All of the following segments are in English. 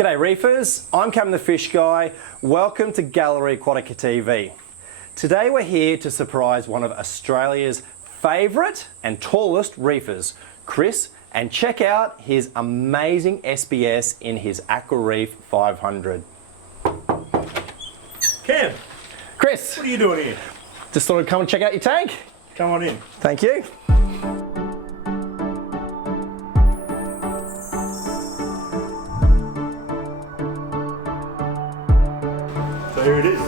G'day reefers, I'm Cam the Fish Guy. Welcome to Gallery Aquatica TV. Today we're here to surprise one of Australia's favourite and tallest reefers, Chris, and check out his amazing SBS in his Aqua Reef 500. Cam, Chris, what are you doing here? just thought I'd come and check out your tank. Come on in. Thank you. So here it is.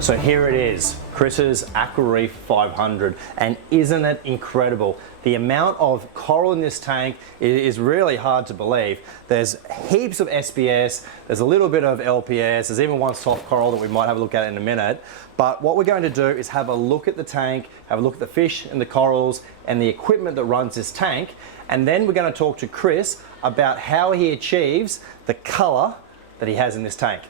So here it is, Chris's Aqua Reef 500, and isn't it incredible? The amount of coral in this tank is really hard to believe. There's heaps of SBS, there's a little bit of LPS, there's even one soft coral that we might have a look at in a minute. But what we're going to do is have a look at the tank, have a look at the fish and the corals and the equipment that runs this tank, and then we're going to talk to Chris about how he achieves the colour that he has in this tank.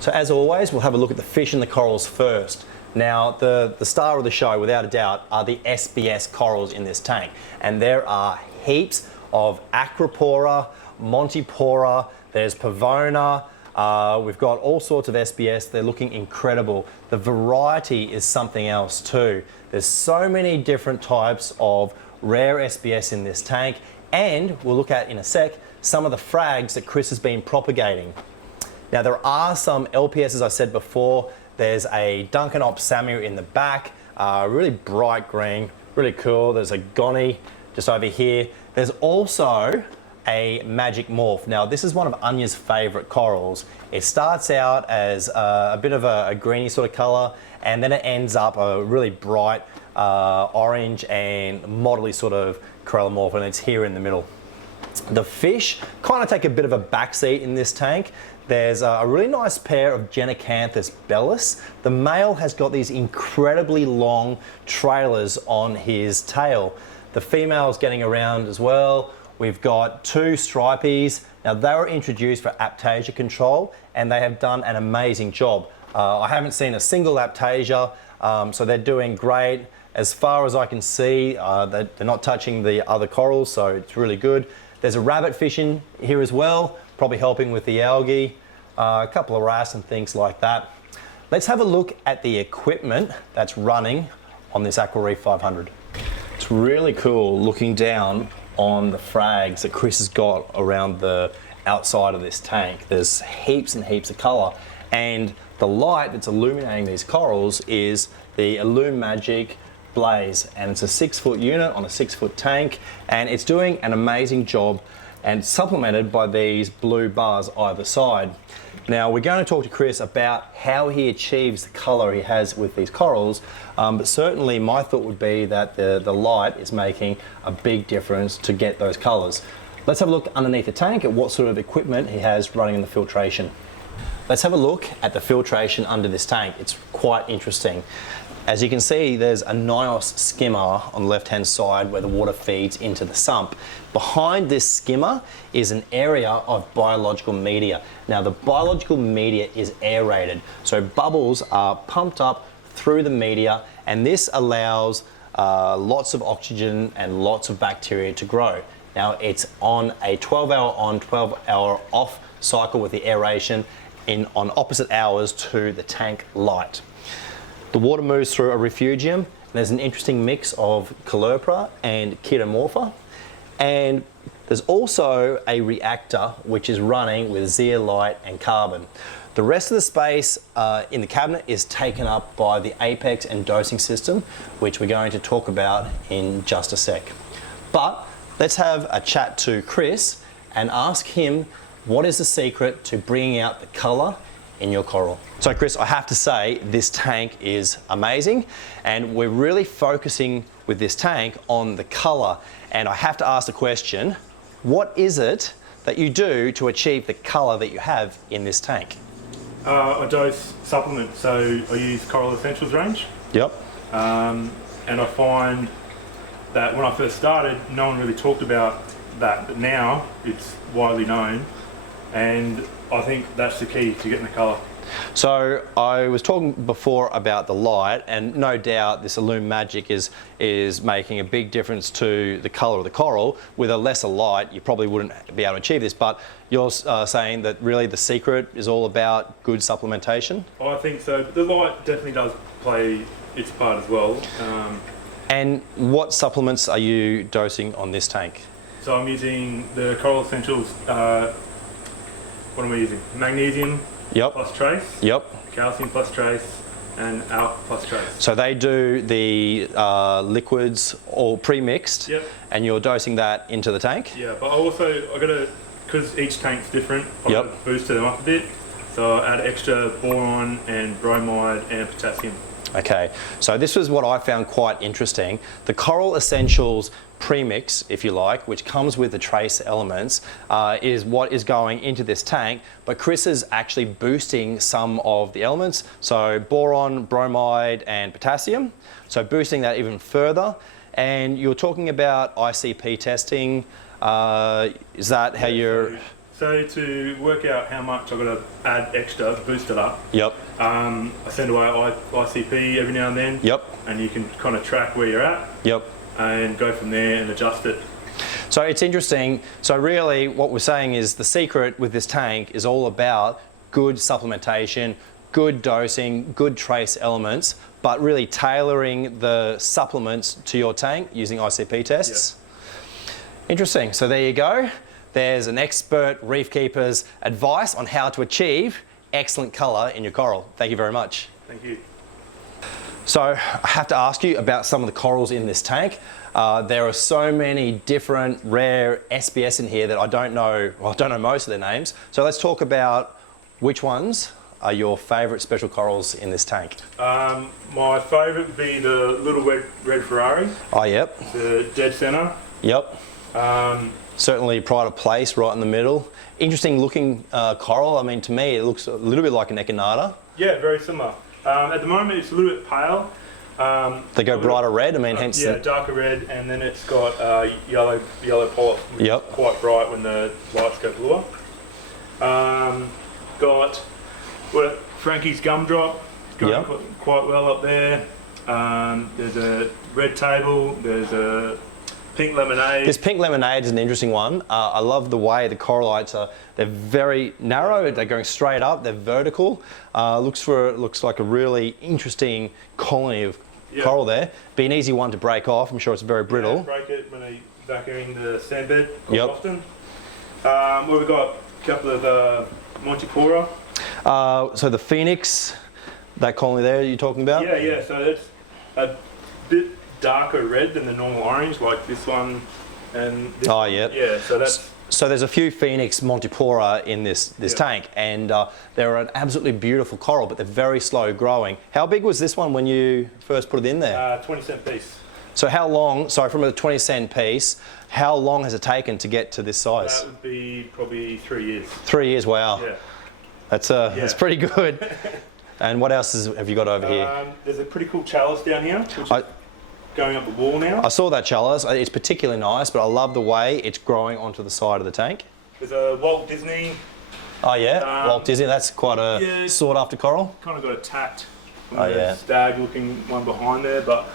So as always, we'll have a look at the fish and the corals first. Now, the star of the show, without a doubt, are the SBS corals in this tank. And there are heaps of Acropora, Montipora, there's Pavona, we've got all sorts of SBS. They're looking incredible. The variety is something else too. There's so many different types of rare SBS in this tank, and we'll look at in a sec some of the frags that Chris has been propagating. Now there are some LPS, as I said before. There's a Duncan Op Samu in the back, really bright green, really cool. There's a Goni just over here. There's also a Magic Morph. Now this is one of Anya's favourite corals. It starts out as a bit of a greeny sort of colour, and then it ends up a really bright orange and modelly sort of corallimorph, and it's here in the middle. The fish kind of take a bit of a backseat in this tank. There's a really nice pair of Genecanthus bellis. The male has got these incredibly long trailers on his tail. The female's getting around as well. We've got two stripies. Now they were introduced for aptasia control, and they have done an amazing job. I haven't seen a single aptasia, so they're doing great. As far as I can see, they're not touching the other corals, so it's really good. There's a rabbit fish in here as well, probably helping with the algae, a couple of wrasse and things like that. Let's have a look at the equipment that's running on this Aqua Reef 500. It's really cool looking down on the frags that Chris has got around the outside of this tank. There's heaps and heaps of colour, and the light that's illuminating these corals is the Illumagic Blaze, and it's a 6-foot unit on a 6-foot tank, and it's doing an amazing job, and supplemented by these blue bars either side. Now we're going to talk to Chris about how he achieves the colour he has with these corals, but certainly my thought would be that the light is making a big difference to get those colours. Let's have a look underneath the tank at what sort of equipment he has running in the filtration. Let's have a look at the filtration under this tank. It's quite interesting. As you can see, there's a Nios skimmer on the left-hand side where the water feeds into the sump. Behind this skimmer is an area of biological media. Now, the biological media is aerated, so bubbles are pumped up through the media, and this allows lots of oxygen and lots of bacteria to grow. Now, it's on a 12-hour on, 12-hour off cycle with the aeration on opposite hours to the tank light. The water moves through a refugium, and there's an interesting mix of Calolepora and Chetomorpha. And There's also a reactor which is running with zeolite and carbon. The rest of the space in the cabinet is taken up by the apex and dosing system, which we're going to talk about in just a sec. But let's have a chat to Chris and ask him what is the secret to bringing out the colour in your coral. So Chris, I have to say this tank is amazing, and we're really focusing with this tank on the colour. And I have to ask the question, what is it that you do to achieve the colour that you have in this tank? I dose supplement, so I use Coral Essentials range. Yep. And I find that when I first started, no one really talked about that, but now it's widely known, and I think that's the key to getting the colour. So I was talking before about the light, and no doubt this Illume Magic is making a big difference to the colour of the coral. With a lesser light, you probably wouldn't be able to achieve this, but you're saying that really the secret is all about good supplementation? I think so. The light definitely does play its part as well. And what supplements are you dosing on this tank? So I'm using the Coral Essentials, what am I using? Magnesium plus trace, calcium plus trace, and alk plus trace. So they do the liquids all pre-mixed, and you're dosing that into the tank? Yeah, but I gotta, because each tank's different, I gotta boost them up a bit. So I add extra boron and bromide and potassium. Okay, so this was what I found quite interesting. The Coral Essentials premix, if you like, which comes with the trace elements, is what is going into this tank, but Chris is actually boosting some of the elements, so boron, bromide and potassium, so boosting that even further. And you're talking about ICP testing, is that how you're... So to work out how much I've got to add extra, boost it up. I send away ICP every now and then. And you can kind of track where you're at. And go from there and adjust it. So it's interesting. So really what we're saying is the secret with this tank is all about good supplementation, good dosing, good trace elements, but really tailoring the supplements to your tank using ICP tests. Interesting. So there you go. There's an expert reef keeper's advice on how to achieve excellent colour in your coral. Thank you very much. Thank you. So I have to ask you about some of the corals in this tank. There are so many different rare SPS in here that I don't know most of their names. So let's talk about which ones are your favourite special corals in this tank. My favourite would be the little red Ferrari. Oh, yep. The dead centre. Yep. Certainly pride of place right in the middle. Interesting looking coral. I mean, to me, it looks a little bit like an echinata. Yeah, very similar. At the moment, it's a little bit pale. They go brighter red. I mean, hence. Yeah, darker red, and then it's got yellow polyp, which is quite bright when the lights go bluer. Got Frankie's gumdrop. It's going quite well up there. There's a red table. There's a pink lemonade. This pink lemonade is an interesting one. I love the way the corallites are. They're very narrow. They're going straight up. They're vertical. Looks like a really interesting colony of coral there. Be an easy one to break off. I'm sure it's very brittle. Yeah, break it when they vacuum the sand bed quite often. Well, we've got a couple of Montipora. So the Phoenix, that colony there you're talking about? Yeah. So that's a bit darker red than the normal orange, like this one and this one. Yeah, so that's... So there's a few Phoenix Montipora in this tank, and they're an absolutely beautiful coral, but they're very slow growing. How big was this one when you first put it in there? 20 cent piece. So how long, from a 20 cent piece, how long has it taken to get to this size? That would be probably 3 years. 3 years, wow. Yeah. That's pretty good. And what else have you got over here? There's a pretty cool chalice down here, which is going up the wall now. I saw that chalice. It's particularly nice, but I love the way it's growing onto the side of the tank. There's a Walt Disney. Oh yeah, Walt Disney. That's quite a sought after coral. Kind of got a tacked stag looking one behind there, but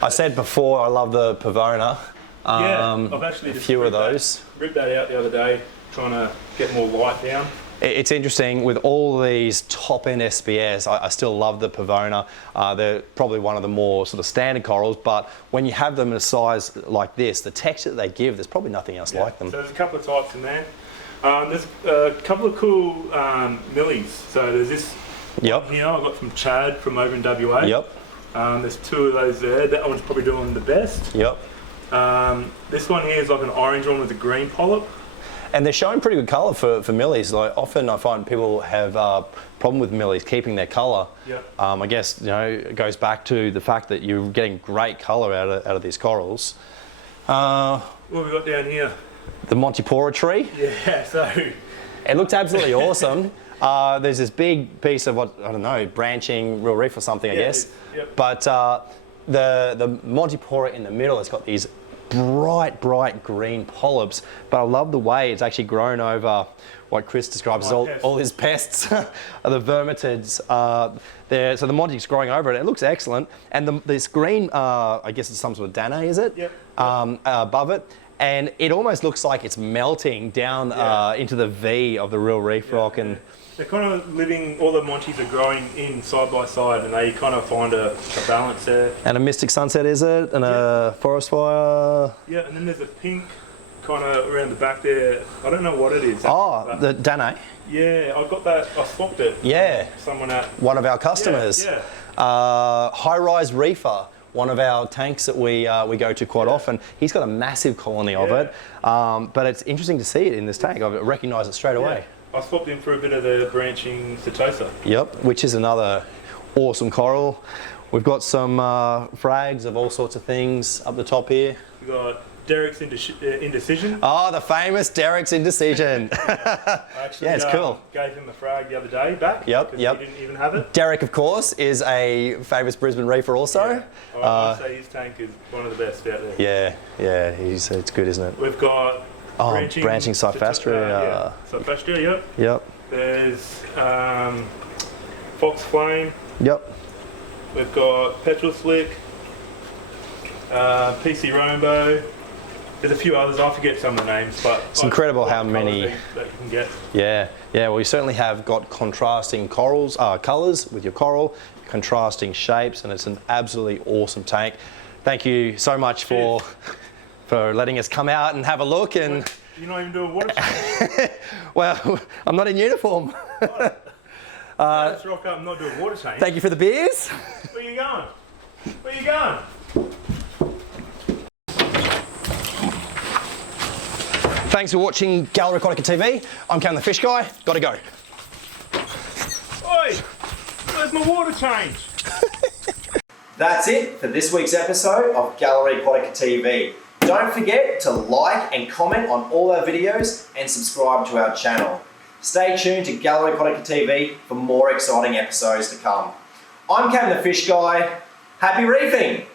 I said before I love the Pavona. I've actually a few of those. Ripped that out the other day, trying to get more light down. It's interesting with all these top-end SPS. I still love the Pavona. They're probably one of the more sort of standard corals, but when you have them in a size like this, the texture that they give, there's probably nothing else like them. So there's a couple of types in there. There's a couple of cool millies. So there's this one here I got from Chad from over in WA. Yep. There's 2 of those there. That one's probably doing the best. Yep. This one here is like an orange one with a green polyp. And they're showing pretty good colour for millies. Like often I find people have problem with millies keeping their colour. Yep. I guess, you know, it goes back to the fact that you're getting great colour out of these corals. What have we got down here? The Montipora tree. Yeah, so... It looks absolutely awesome. There's this big piece of what, I don't know, branching real reef or something, I guess. Yep. But the Montipora in the middle has got these bright green polyps, but I love the way it's actually grown over what Chris describes as all his pests, the vermitids. So the Monty's growing over it. It looks excellent. And this green, I guess it's some sort of Danae, is it? Yep. Above it. And it almost looks like it's melting down into the V of the real reef rock. And they're kind of living, all the Monties are growing in side by side, and they kind of find a balance there. And a Mystic Sunset, is it? And a Forest Fire? Yeah, and then there's a pink kind of around the back there. I don't know what it is. Oh, the Danae? Yeah, I got that, I swapped it. Yeah. Someone at... One of our customers. Yeah. High-rise reefer. One of our tanks that we go to quite often. He's got a massive colony of it, but it's interesting to see it in this tank. I recognise it straight away. I swapped in for a bit of the branching Setosa. Yep, which is another awesome coral. We've got some frags of all sorts of things up the top here. We've got Derek's Indecision. Oh, the famous Derek's Indecision. I actually it's cool. Gave him a frag the other day back. Yep. He didn't even have it. Derek, of course, is a famous Brisbane reefer also. Yeah. I'd say his tank is one of the best out there. Yeah, it's good, isn't it? We've got branching Cyphastria. Cyphastria, Yep. There's Fox Flame. Yep. We've got Petrol Slick, PC Rainbow. There's a few others, I forget some of the names, but it's incredible how many that you can get. Yeah. Well, you certainly have got contrasting colours with your coral, contrasting shapes, and it's an absolutely awesome tank. Thank you so much for letting us come out and have a look. And you're not even doing water change. Well, I'm not in uniform. Let's rock up and not doing water change. Thank you for the beers. Where you going? Where you going? Thanks for watching Gallery Aquatica TV. I'm Cam the Fish Guy. Gotta go. Oi! Where's my water change? That's it for this week's episode of Gallery Aquatica TV. Don't forget to like and comment on all our videos and subscribe to our channel. Stay tuned to Gallery Aquatica TV for more exciting episodes to come. I'm Cam the Fish Guy. Happy reefing!